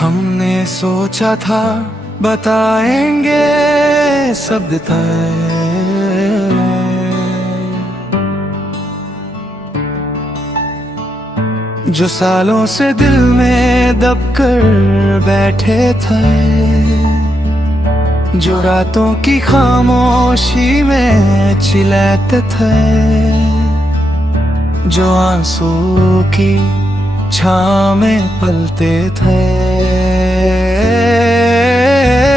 हमने सोचा था बताएंगे शब्द तय, जो सालों से दिल में दबकर बैठे थे, जो रातों की खामोशी में चिल्लाते थे, जो आंसू की छाँव में पलते थे।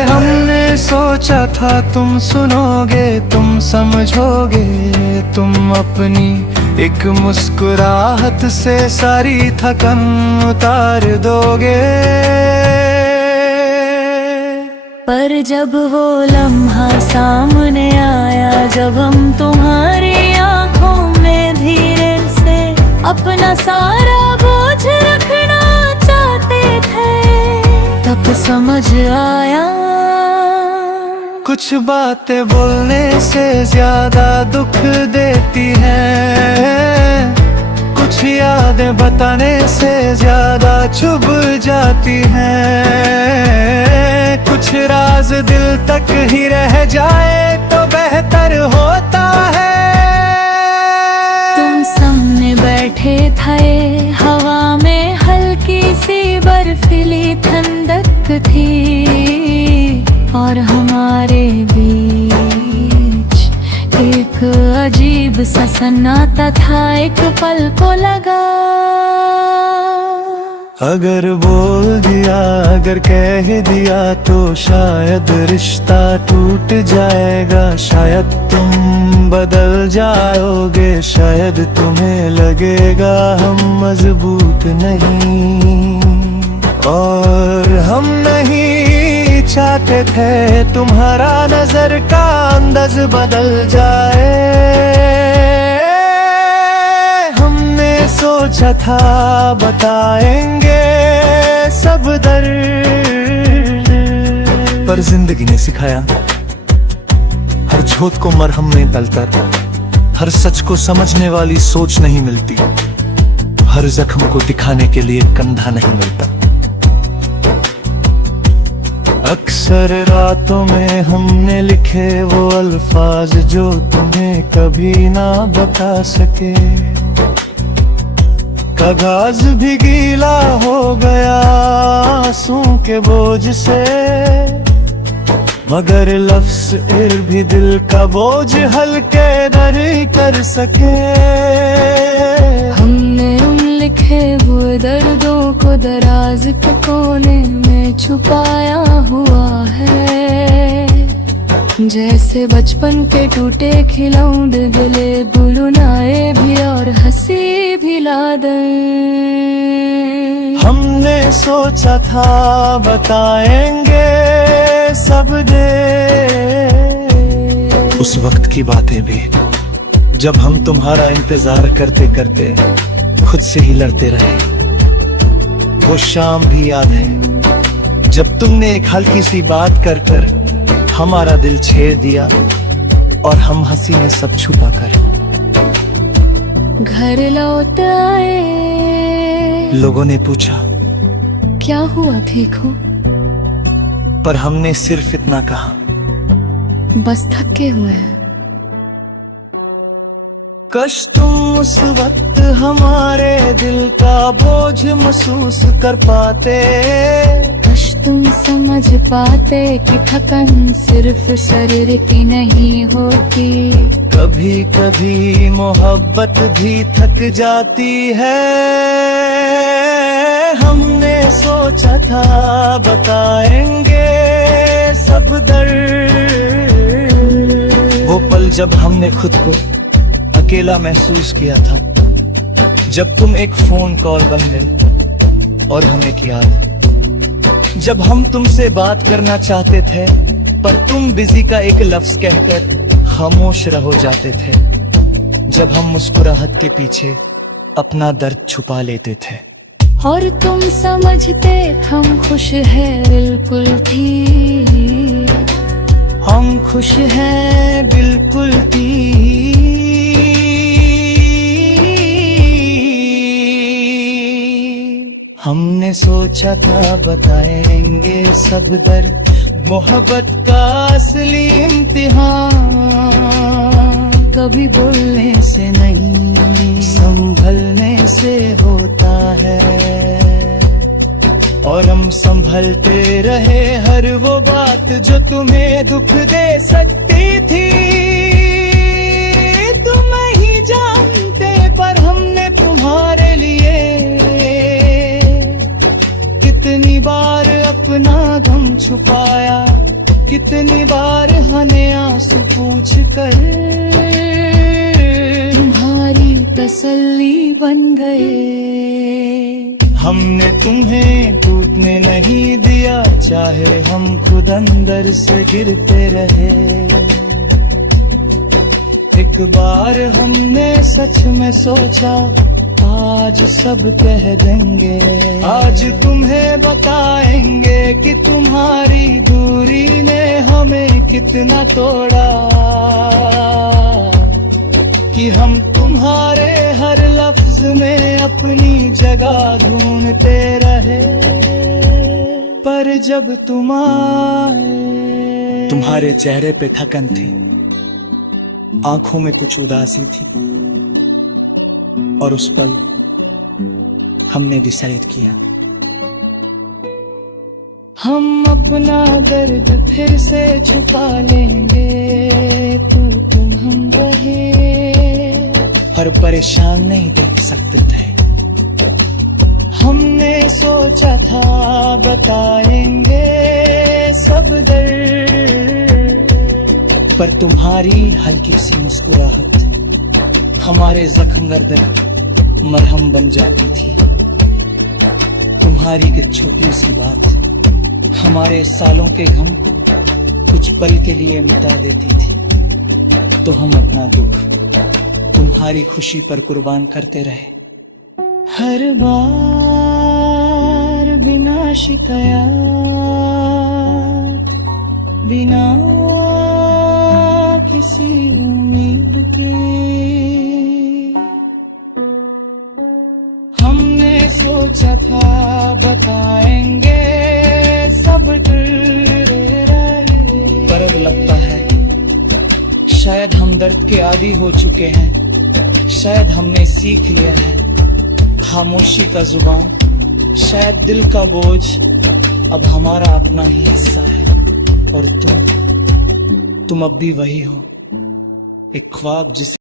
हमने सोचा था तुम सुनोगे, तुम समझोगे, तुम अपनी एक मुस्कुराहट से सारी थकन उतार दोगे। पर जब वो लम्हा सामने आया, जब हम तुम्हारी आंखों में धीरे से अपना सारा बोझ रखना चाहते थे, तब समझ आया कुछ बातें बोलने से ज्यादा दुख देती हैं, कुछ यादें बताने से ज्यादा चुभ जाती हैं, कुछ राज दिल तक ही रह जाए तो बेहतर होता है। तुम सामने बैठे थे, हवा में हल्की सी बर्फीली ठंडक थी, और हमारे बीच एक अजीब सा सन्नाटा था, एक पल को लगा। अगर बोल दिया, अगर कह दिया तो शायद रिश्ता टूट जाएगा, शायद तुम बदल जाओगे, शायद तुम्हें लगेगा हम मजबूत नहीं, और हम नहीं चाहते थे तुम्हारा नजर का अंदाज बदल जाए। हमने सोचा था बताएंगे सब दर्द, पर जिंदगी ने सिखाया हर झोट को मरहम में तलकर, हर सच को समझने वाली सोच नहीं मिलती, हर जख्म को दिखाने के लिए कंधा नहीं मिलता। अक्सर रातों में हमने लिखे वो अल्फाज जो तुम्हें कभी ना बता सके, कागज भी गीला हो गया आंसू के बोझ से, मगर लफ्ज फिर भी दिल का बोझ हल्के नहीं कर सके। हमने उन लिखे हुए दर्दों को दराज के कोने में छुपाया हुआ है, जैसे बचपन के टूटे खिलौने गले गुनगुनाए भी और हंसी भी लादन। हमने सोचा था बताएंगे सब दे, उस वक्त की बातें भी जब हम तुम्हारा इंतजार करते करते खुद से ही लड़ते रहे। वो शाम भी याद है जब तुमने एक हल्की सी बात कर कर हमारा दिल छेड़ दिया, और हम हंसी में सब छुपा कर घर लौट आए। लोगों ने पूछा क्या हुआ, ठीक हो? पर हमने सिर्फ इतना कहा, बस थके हुए हैं। कश तुम उस वक्त हमारे दिल का बोझ महसूस कर पाते, कश तुम समझ पाते कि थकन सिर्फ शरीर की नहीं होती, कभी कभी मोहब्बत भी थक जाती है। हमने सोचा था बताएंगे सब दर्द, वो पल जब हमने खुद को अकेला महसूस किया था, जब तुम एक फोन कॉल बन गई और हमें याद, जब हम तुमसे बात करना चाहते थे पर तुम बिजी का एक लफ्ज कहकर खामोश रहो जाते थे, जब हम मुस्कुराहट के पीछे अपना दर्द छुपा लेते थे। और तुम समझते हम खुश हैं बिल्कुल ठीक, हम खुश हैं बिल्कुल ठीक, हमने सोचा था बताएंगे सब दर्द, मोहब्बत का असली इम्तिहान कभी बोलने से नहीं संभलने से होता है। और हम संभलते रहे हर वो बात जो तुम्हें दुख दे सकती थी। तुम नहीं जानते पर हमने तुम्हारे लिए कितनी बार अपना गम छुपाया, कितनी बार हने आंसू पूछ कर तुम्हारी तसल्ली बन गए। हमने तुम्हें टूटने नहीं दिया, चाहे हम खुद अंदर से गिरते रहे। एक बार हमने सच में सोचा आज सब कह देंगे, आज तुम्हें बताएंगे कि तुम्हारी दूरी ने हमें कितना तोड़ा, कि हम तुम्हारे हर लफ्ज में अपनी जगह ढूंढते रहे। पर जब तुम आए, तुम्हारे चेहरे पे थकन थी, आंखों में कुछ उदासी थी, और उस पल हमने डिसाइड किया हम अपना दर्द फिर से छुपा लेंगे। तुम हम रहे हर परेशान नहीं देख सकते थे। हमने सोचा था बताएंगे सब दर्द, पर तुम्हारी हल्की सी मुस्कुराहट हमारे जख्म गर्दन मरहम बन जाती थी। तुम्हारी एक छोटी सी बात हमारे सालों के गम को कुछ पल के लिए मिटा देती थी। तो हम अपना दुख तुम्हारी खुशी पर कुर्बान करते रहे। हर बार बिना शिकायत, बिना किसी उम्मीद के हमने सोचा था बताएंगे सब रहे। पर अब लगता है शायद हम दर्द के आदी हो चुके हैं, शायद हमने सीख लिया है खामोशी का जुबान, शायद दिल का बोझ अब हमारा अपना ही हिस्सा है। और तुम अब भी वही हो, एक ख्वाब जिस